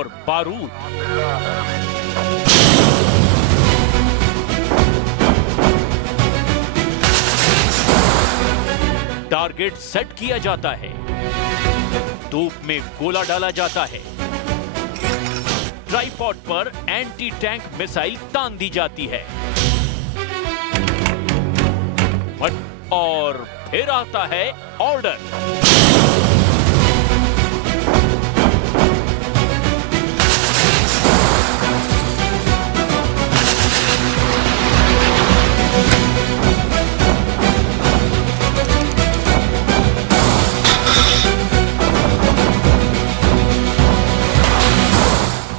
और बारूद। Target set किया जाता है, तोप में गोला डाला जाता है, ट्राइपॉड पर एंटी टैंक मिसाइल तान दी जाती है और फिर आता है ऑर्डर।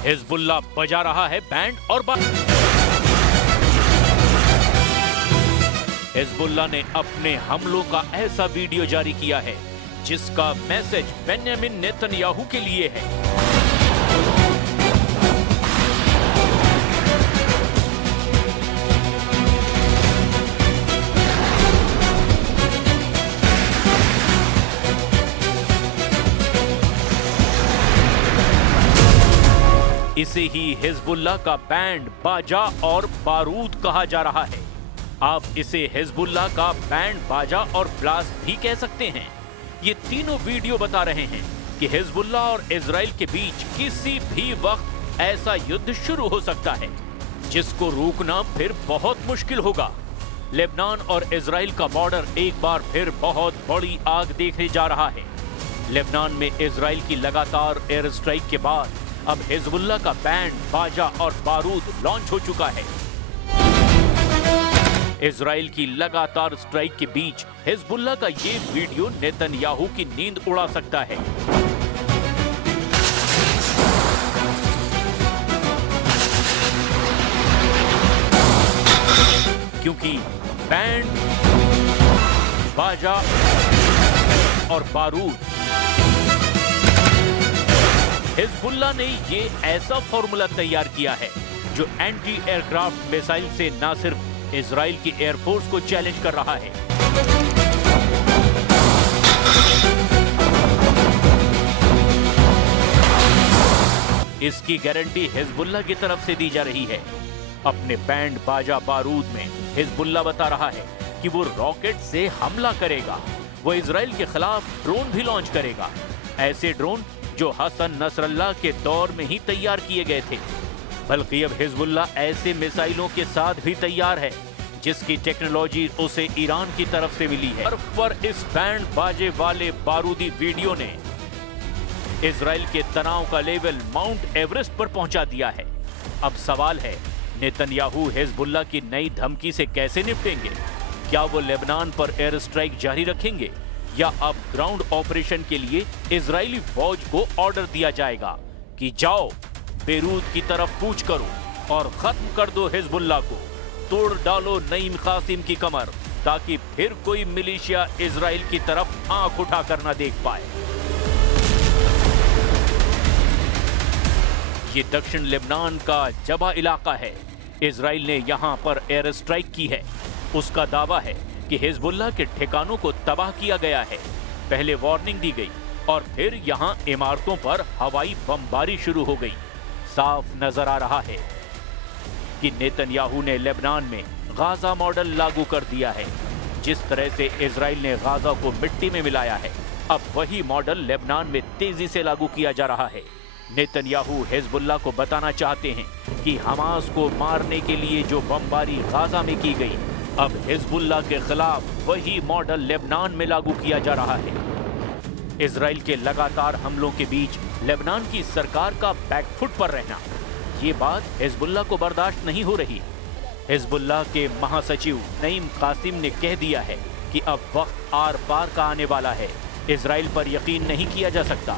हिजबुल्लाह बजा रहा है बैंड और हिजबुल्लाह ने अपने हमलों का ऐसा वीडियो जारी किया है जिसका मैसेज बेंयामिन नेतन्याहू के लिए है। इसे ही हिजबुल्लाह का बैंड बाजा और बारूद कहा जा रहा है। आप इसे हिजबुल्लाह का बैंड बाजा और ब्लास्ट भी कह सकते हैं। ये तीनों वीडियो बता रहे हैं कि हिजबुल्लाह और इजराइल के बीच किसी भी वक्त ऐसा युद्ध शुरू हो सकता है जिसको रोकना फिर बहुत मुश्किल होगा। लेबनान और इजराइल का बॉर्डर एक बार फिर बहुत बड़ी आग देखने जा रहा है। लेबनान में इजराइल की लगातार एयर स्ट्राइक के बाद अब हिजबुल्लाह का बैंड बाजा और बारूद लॉन्च हो चुका है। इजराइल की लगातार स्ट्राइक के बीच हिजबुल्लाह का ये वीडियो नेतन्याहू की नींद उड़ा सकता है। क्योंकि बैंड बाजा और बारूद, हिजबुल्लाह ने ये ऐसा फॉर्मूला तैयार किया है जो एंटी एयरक्राफ्ट मिसाइल से न सिर्फ इजराइल की एयरफोर्स को चैलेंज कर रहा है, इसकी गारंटी हिजबुल्लाह की तरफ से दी जा रही है। अपने बैंड बाजा बारूद में हिजबुल्लाह बता रहा है कि वो रॉकेट से हमला करेगा। वो इजराइल के खिलाफ ड्रोन भी लॉन्च करेगा, ऐसे ड्रोन जो हसन नसरल्लाह के दौर में ही तैयार किए गए थे। बल्कि अब हिजबुल्लाह ऐसे मिसाइलों के साथ भी तैयार है जिसकी टेक्नोलॉजी उसे ईरान की तरफ से मिली है। पर इस बैंड बाजे वाले बारूदी वीडियो ने इजराइल के तनाव का लेवल माउंट एवरेस्ट पर पहुंचा दिया है। अब सवाल है, नेतन्याहू हिजबुल्लाह की नई धमकी से कैसे निपटेंगे? क्या वो लेबनान पर एयर स्ट्राइक जारी रखेंगे या अब ग्राउंड ऑपरेशन के लिए इजरायली फौज को ऑर्डर दिया जाएगा कि जाओ बेरूत की तरफ कूच करो और खत्म कर दो हिजबुल्लाह को, तोड़ डालो नईम कासिम की कमर, ताकि फिर कोई मिलिशिया इजराइल की तरफ आंख उठाकर न देख पाए। ये दक्षिण लेबनान का जबा इलाका है। इजराइल ने यहां पर एयर स्ट्राइक की है। उसका दावा है कि हिजबुल्लाह के ठिकानों को तबाह किया गया है। पहले वार्निंग दी गई और फिर यहां इमारतों पर हवाई बमबारी शुरू हो गई। साफ नजर आ रहा है कि नेतन्याहू ने लेबनान में गाजा मॉडल लागू कर दिया है। जिस तरह से इजराइल ने गाजा को मिट्टी में मिलाया है, अब वही मॉडल लेबनान में तेजी से लागू किया जा रहा है। नेतन्याहू हिजबुल्लाह को बताना चाहते हैं कि हमास को मारने के लिए जो बमबारी गाजा में की गई, अब हिजबुल्लाह के खिलाफ वही मॉडल लेबनान में लागू किया जा रहा है। इजराइल के लगातार हमलों के बीच लेबनान की सरकार का बैकफुट पर रहना, ये बात हिजबुल्लाह को बर्दाश्त नहीं हो रही। हिजबुल्लाह के महासचिव नईम कासिम ने कह दिया है कि अब वक्त आर पार का आने वाला है, इजराइल पर यकीन नहीं किया जा सकता।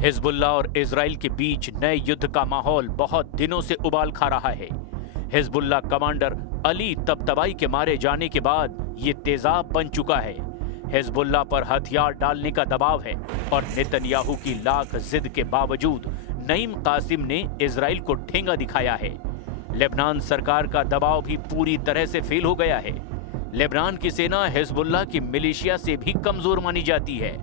हिजबुल्लाह और इजराइल के बीच नए युद्ध का माहौल बहुत दिनों से उबाल खा रहा है। हिजबुल्लाह कमांडर अली तबतबाई के मारे जाने के बाद ये तेजाब बन चुका है। हिजबुल्लाह पर हथियार डालने का दबाव है और नेतन्याहू की लाख जिद के बावजूद नईम कासिम ने इजराइल को ठेंगा दिखाया है। लेबनान सरकार का दबाव भी पूरी तरह से फेल हो गया है। लेबनान की सेना हिजबुल्लाह की मिलिशिया से भी कमजोर मानी जाती है।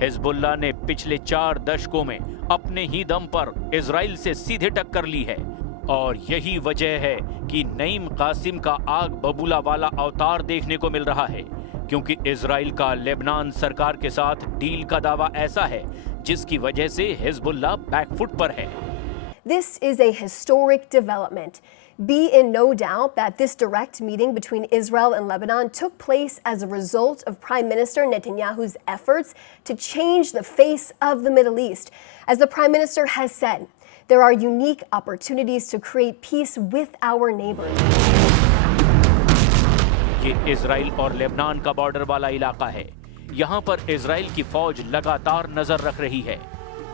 हिजबुल्लाह ने पिछले 4 दशकों में अपने ही दम पर इजराइल से सीधे टक्कर ली है और यही वजह है कि नईम कासिम का आग बबूला वाला अवतार देखने को मिल रहा है, क्योंकि इजराइल का लेबनान सरकार के साथ डील का दावा ऐसा है जिसकी वजह से हिजबुल्लाह बैकफुट पर है। This is a historic development. Be in no doubt that this direct meeting between Israel and Lebanon took place as a result of Prime Minister Netanyahu's efforts to change the face of the Middle East. As the Prime Minister has said, there are unique opportunities to create peace with our neighbors. ये Israel और Lebanon का border वाला इलाका है। यहाँ पर Israel की फौज लगातार नजर रख रही है।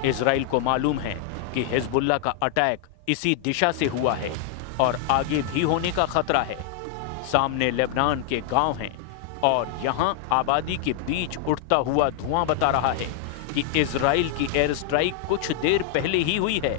इजराइल को मालूम है कि हिजबुल्लाह का अटैक इसी दिशा से हुआ है और आगे भी होने का खतरा है। सामने लेबनान के गांव हैं और यहाँ आबादी के बीच उठता हुआ धुआं बता रहा है कि इजराइल की एयर स्ट्राइक कुछ देर पहले ही हुई है।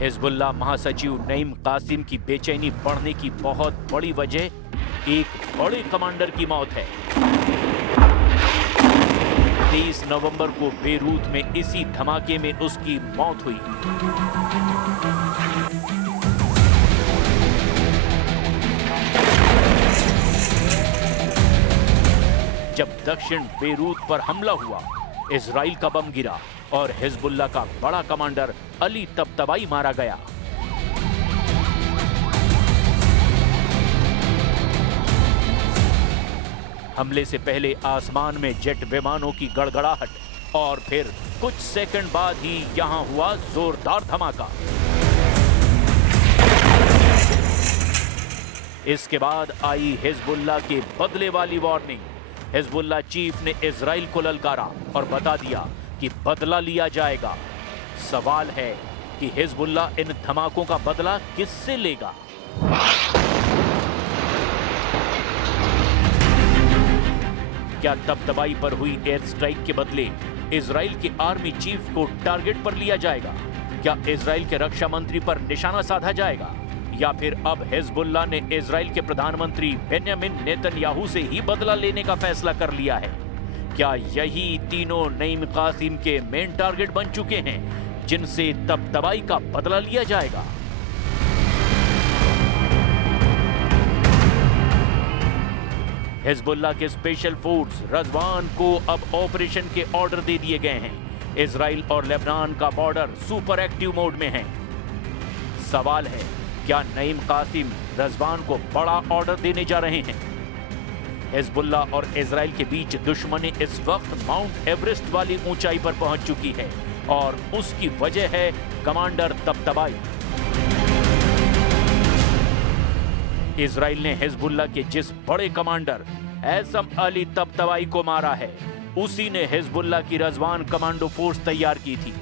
हिजबुल्लाह महासचिव नईम कासिम की बेचैनी बढ़ने की बहुत बड़ी वजह एक बड़े कमांडर की मौत है। 23 नवंबर को बेरूत में इसी धमाके में उसकी मौत हुई। जब दक्षिण बेरूत पर हमला हुआ, इजराइल का बम गिरा और हिजबुल्लाह का बड़ा कमांडर अली तबतबाई मारा गया। हमले से पहले आसमान में जेट विमानों की गड़गड़ाहट और फिर कुछ सेकंड बाद ही यहां हुआ जोरदार धमाका। इसके बाद आई हिजबुल्लाह के बदले वाली वार्निंग। हिजबुल्लाह चीफ ने इजराइल को ललकारा और बता दिया कि बदला लिया जाएगा। सवाल है कि हिजबुल्लाह इन धमाकों का बदला किससे लेगा? क्या तबतबाई पर हुई एयर स्ट्राइक के बदले इजराइल के आर्मी चीफ को टारगेट पर लिया जाएगा? क्या इजराइल के रक्षा मंत्री पर निशाना साधा जाएगा? या फिर अब हिजबुल्लाह ने इजराइल के प्रधानमंत्री बेन्यामिन नेतन्याहू से ही बदला लेने का फैसला कर लिया है? क्या यही तीनों नईम कासिम के मेन टारगेट बन चुके हैं जिनसे तबतबाई का बदला लिया जाएगा? हिजबुल्लाह के स्पेशल फोर्स रज़वान को अब ऑपरेशन के ऑर्डर दे दिए गए हैं। इजराइल और लेबनान का बॉर्डर सुपर एक्टिव मोड में है। सवाल है, क्या नईम कासिम रज़वान को बड़ा ऑर्डर देने जा रहे हैं? हिजबुल्लाह और इजराइल के बीच दुश्मनी इस वक्त माउंट एवरेस्ट वाली ऊंचाई पर पहुंच चुकी है और उसकी वजह है कमांडर तबतबाई। इजराइल ने हिजबुल्लाह के जिस बड़े कमांडर हैसम अली तबतबाई को मारा है, उसी ने हिजबुल्लाह की रज़वान कमांडो फोर्स तैयार की थी।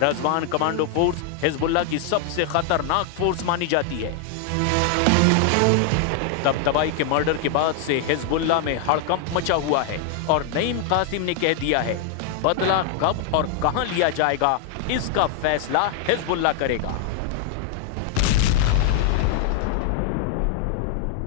रज़वान कमांडो फोर्स हिजबुल्लाह की सबसे खतरनाक फोर्स मानी जाती है। तबतबाई के मर्डर के बाद से हिजबुल्लाह में हड़कंप मचा हुआ है और नईम कासिम ने कह दिया है, बदला कब और कहां लिया जाएगा इसका फैसला हिजबुल्लाह करेगा।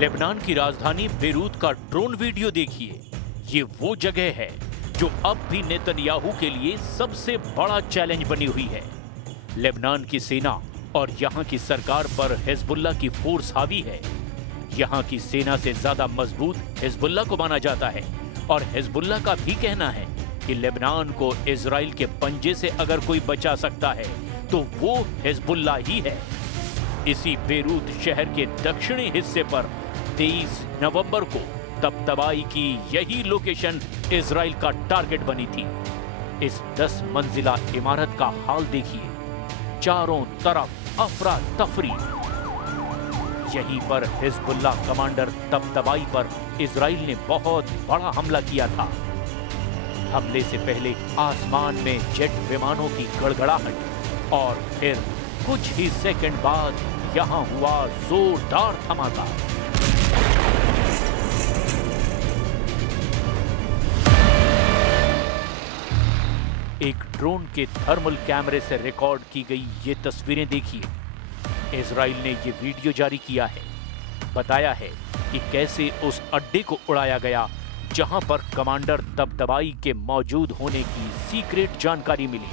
लेबनान की राजधानी बेरूत का ड्रोन वीडियो देखिए। ये वो जगह है जो अब भी नेतन्याहू के लिए सबसे बड़ा चैलेंज बनी हुई है। लेबनान की सेना और यहाँ की सरकार पर हिजबुल्लाह की फोर्स हावी है। यहाँ की सेना से ज्यादा मजबूत हिजबुल्लाह को माना जाता है और हिजबुल्लाह का भी कहना है कि लेबनान को इजराइल के पंजे से अगर कोई बचा सकता है तो वो हिजबुल्लाह ही है। इसी बेरूत शहर के दक्षिणी हिस्से पर 23 नवंबर को तबतबाई की यही लोकेशन इजराइल का टारगेट बनी थी। इस 10 मंजिला इमारत का हाल देखिए, चारों तरफ अफरा तफरी। यहीं पर हिजबुल्लाह कमांडर तबतबाई पर इजराइल ने बहुत बड़ा हमला किया था। हमले से पहले आसमान में जेट विमानों की गड़गड़ाहट और फिर कुछ ही सेकंड बाद यहां हुआ जोरदार धमाका। एक ड्रोन के थर्मल कैमरे से रिकॉर्ड की गई ये तस्वीरें देखिए। इजराइल ने ये वीडियो जारी किया है, बताया है कि कैसे उस अड्डे को उड़ाया गया जहां पर कमांडर तबतबाई के मौजूद होने की सीक्रेट जानकारी मिली।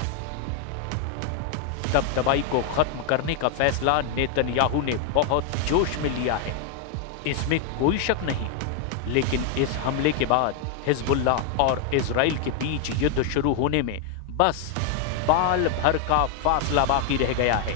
तबतबाई को खत्म करने का फैसला नेतन्याहू ने बहुत जोश में लिया है, इसमें कोई शक नहीं। लेकिन इस हमले के बाद हिजबुल्लाह और इजराइल के बीच युद्ध शुरू होने में बस बाल भर का फासला बाकी रह गया है।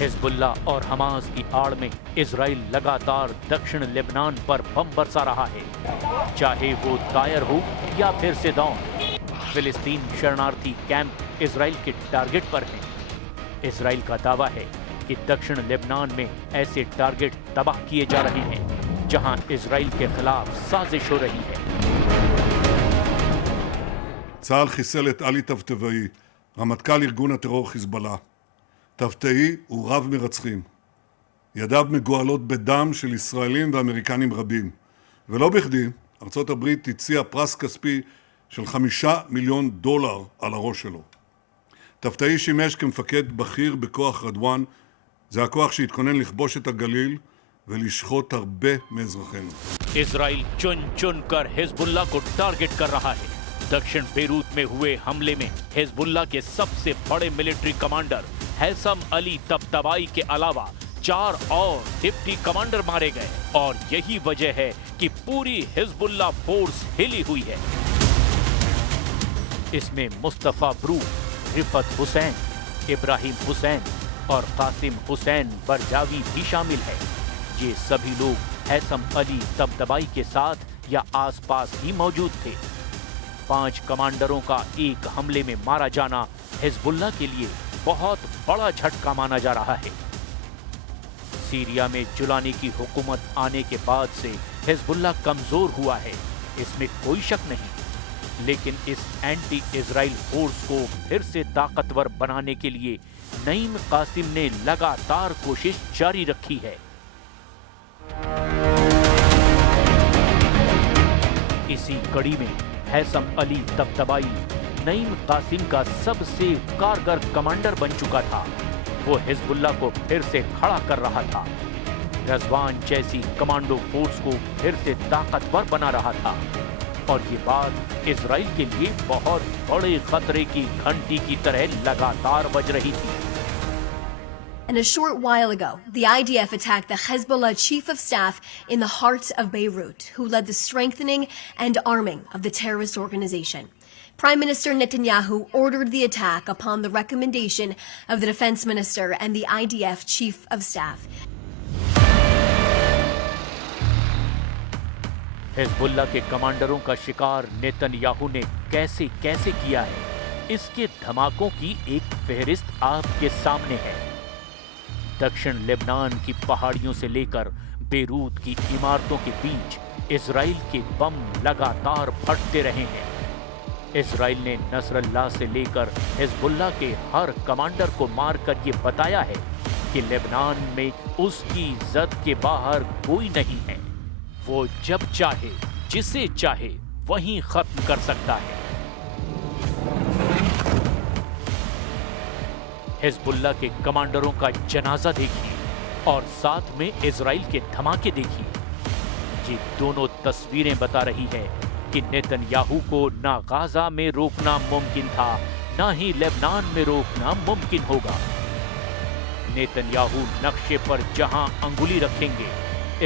हिजबुल्लाह और हमास की आड़ में इजराइल लगातार दक्षिण लेबनान पर बम बरसा रहा है, चाहे वो तायर हो या फिर सिदौन। फिलिस्तीन शरणार्थी कैंप इजराइल के टारगेट पर हैं। इजराइल का दावा है कि दक्षिण लेबनान में ऐसे टारगेट तबाह किए जा रहे हैं जहां इजराइल के खिलाफ साजिश हो रही है। צה"ל חיסל את עלי טבטבאי, רמטכ"ל ארגון הטרור חיזבאללה. טבטאי הוא רב מרצחים. ידיו מגואלות בדם של ישראלים ואמריקנים רבים. ולא בכדי, ארצות הברית הציעה פרס כספי של $5 מיליון על הראש שלו. טבטאי שימש כמפקד בכיר בכוח רדואן, זה הכוח שהתכונן לכבוש את הגליל ולשחוט הרבה מאזרחינו. इजराइल चुन चुन कर हिजबुल्लाह को टारगेट कर रहा है। दक्षिण बेरूत में हुए हमले में हिजबुल्लाह के सबसे बड़े मिलिट्री कमांडर हैसम अली तबतबाई के अलावा 4 और डिप्टी कमांडर मारे गए और यही वजह है कि पूरी हिजबुल्लाह फोर्स हिली हुई है। इसमें मुस्तफा ब्रू, रिफत हुसैन, इब्राहिम हुसैन और कासिम हुसैन बरजावी भी शामिल है। ये सभी लोग हैसम अली तबतबाई के साथ या आसपास ही मौजूद थे। 5 कमांडरों का एक हमले में मारा जाना हिजबुल्लाह के लिए बहुत बड़ा झटका माना जा रहा है। सीरिया में जुलानी की हुकूमत आने के बाद से हिजबुल्लाह कमजोर हुआ है, इसमें कोई शक नहीं। लेकिन इस एंटी इजराइल फोर्स को फिर से ताकतवर बनाने के लिए नईम कासिम ने लगातार कोशिश जारी रखी है। इसी कड़ी में हैसम अली तबतबाई नईम कासिम का सबसे कारगर कमांडर बन चुका था। वो हिजबुल्लाह को फिर से खड़ा कर रहा था, रज़वान जैसी कमांडो फोर्स को फिर से ताकतवर बना रहा था। और ये बात इजराइल के लिए बहुत बड़े खतरे की घंटी की तरह लगातार बज रही थी। And a short while ago, the IDF attacked the Hezbollah chief of staff in the heart of Beirut, who led the strengthening and arming of the terrorist organization. Prime Minister Netanyahu ordered the attack upon the recommendation of the defense minister and the IDF chief of staff. Hezbollah के कमांडरों का शिकार Netanyahu ने कैसे कैसे किया है, इसके धमाकों की एक फहरिस्त आपके सामने है। दक्षिण लेबनान की पहाड़ियों से लेकर बेरूत की इमारतों के बीच इजराइल के बम लगातार फटते रहे हैं। इजराइल ने नसरल्लाह से लेकर हिजबुल्लाह के हर कमांडर को मारकर ये बताया है कि लेबनान में उसकी इज्जत के बाहर कोई नहीं है। वो जब चाहे जिसे चाहे वहीं खत्म कर सकता है। हिजबुल्लाह के कमांडरों का जनाजा देखिए, और साथ में इजराइल के धमाके देखिए। ये दोनों तस्वीरें बता रही है कि नेतन्याहू को ना गाजा में रोकना मुमकिन था, ना ही लेबनान में रोकना मुमकिन होगा। नेतन्याहू नक्शे पर जहां अंगुली रखेंगे,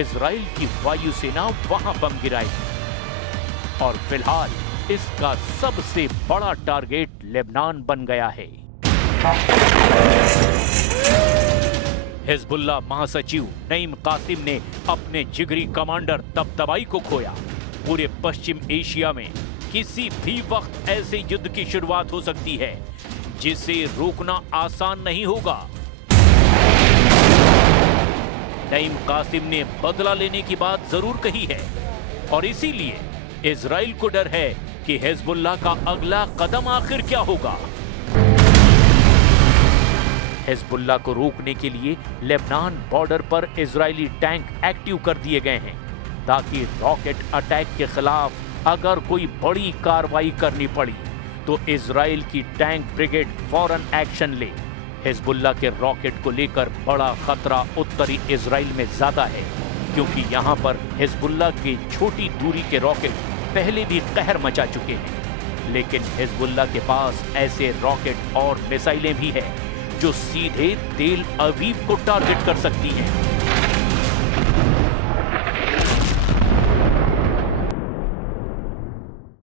इजराइल की वायुसेना वहां बम गिराएगी। और फिलहाल इसका सबसे बड़ा टारगेट लेबनान बन गया है। हिजबुल्लाह महासचिव नईम कासिम ने अपने जिगरी कमांडर तबतबाई को खोया। पूरे पश्चिम एशिया में किसी भी वक्त ऐसे युद्ध की शुरुआत हो सकती है जिसे रोकना आसान नहीं होगा। नईम कासिम ने बदला लेने की बात जरूर कही है और इसीलिए इजराइल को डर है कि हिजबुल्लाह का अगला कदम आखिर क्या होगा। हिजबुल्लाह को रोकने के लिए लेबनान बॉर्डर पर इजरायली टैंक एक्टिव कर दिए गए हैं ताकि रॉकेट अटैक के खिलाफ अगर कोई बड़ी कार्रवाई करनी पड़ी तो इजराइल की टैंक ब्रिगेड फौरन एक्शन ले। हिजबुल्लाह के रॉकेट को लेकर बड़ा खतरा उत्तरी इजराइल में ज्यादा है क्योंकि यहां पर हिजबुल्लाह की छोटी दूरी के रॉकेट पहले भी कहर मचा चुके हैं। लेकिन हिजबुल्लाह के पास ऐसे रॉकेट और मिसाइलें भी हैं जो सीधे तेल अवीव को टारगेट कर सकती हैं।